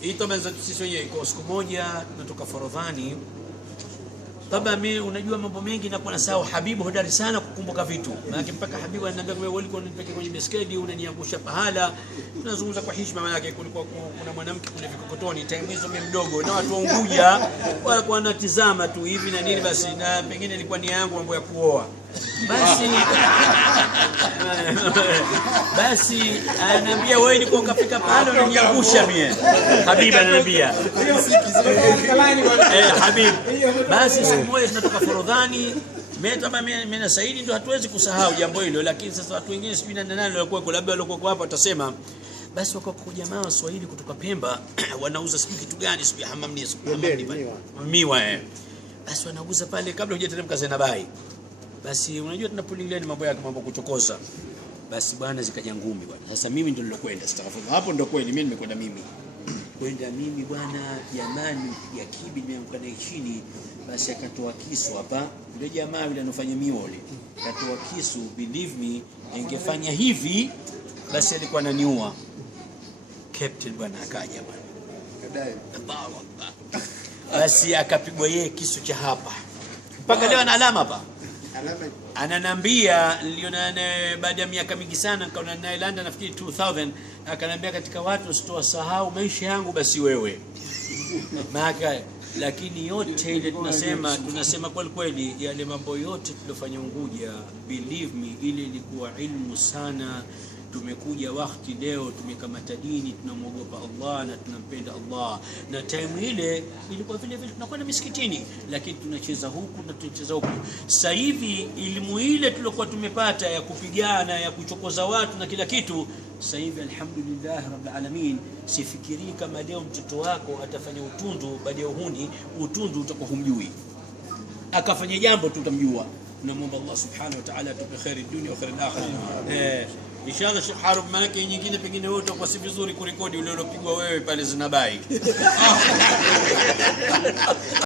Hii tabanza sisi wenyewe kwa siku moja tunatoka Forodhani. Taba mimi unajua mambo mengi na kwa nasahau. Habibu hodari sana kukumbuka vitu. Maana mpaka Habibu ananiambia wewe ulikuwa unanipeleka kwenye beskedi unaniangusha pahala. Tunazungumza kwa heshima, maana yake kulikuwa kuna mwanamke kule Vikokotoni time hizo mimi mdogo na watu wa Unguja walikuwa wanatizama tu hivi na nini basi, na pengine ilikuwa ni yangu mambo ya kuoa. Basi ananiambia wewe ulikuwa ukafika pahala unaniangusha mimi. Habibu ananiambia Habibu. Basi siku moja tunatoka Forodhani, mimi na Saidi ndio hatuwezi kusahau jambo hilo, lakini sasa watu wengine sijui nani walikuwa labda walikuwa hapa watasema. Basi wako jamaa wa Swahili kutoka Pemba wanauza sijui kitu gani, sijui hamamni miwa basi wanauza pale kabla hujateremka Zenabai. Basi unajua tunapolingani mambo yake, mambo kuchokoza. Basi bwana zikaja ngumi bwana. Sasa mimi ndio nilokwenda, sitakafunga hapo ndio kweli mimi nimekwenda kwenda mimi bwana, jamani ya kibi nimeanguka na chini. Basi akatoa kisu hapa, ndio jamaa yule anofanya miole, akatoa kisu. Believe me, ingefanya hivi basi alikuwa ananiua. Captain bwana akaja bwana, basi akapigwa yeye kisu cha hapa, mpaka leo ana alama hapa. Ananiambia niliona baada ya miaka mingi sana, nikaona naye London nafikiri 2000, akanambia katika watu sitowasahau maisha yangu basi wewe. Maana lakini yote ile tunasema kweli yale mambo yote tuliyofanya Unguja, believe me, ile ilikuwa ilmu sana. Tumekuja wakati leo tumekamata dini, tunamwogopa Allah na tunampenda Allah, na time ile ilikuwa vile vile tunakwenda misikitini lakini tunacheza huku na tunacheza huku. Sasa hivi elimu ile tulikuwa tumepata ya kupigana, ya kuchokoza watu na kila kitu, sasa hivi alhamdulillah rabbil alamin, sifikiri kama leo mtoto wako atafanya utundu baada ya uhuni, utundu utakuwa humjui, akafanya jambo tutamjua. Tunamwomba Allah subhanahu wa ta'ala atupe khairi dunia wa khairi akhirah. Inshallah Sheikh Harub, maana nyingine pengine wewe utakuwa si vizuri kurekodi ule uliopigwa wewe pale Zenabai.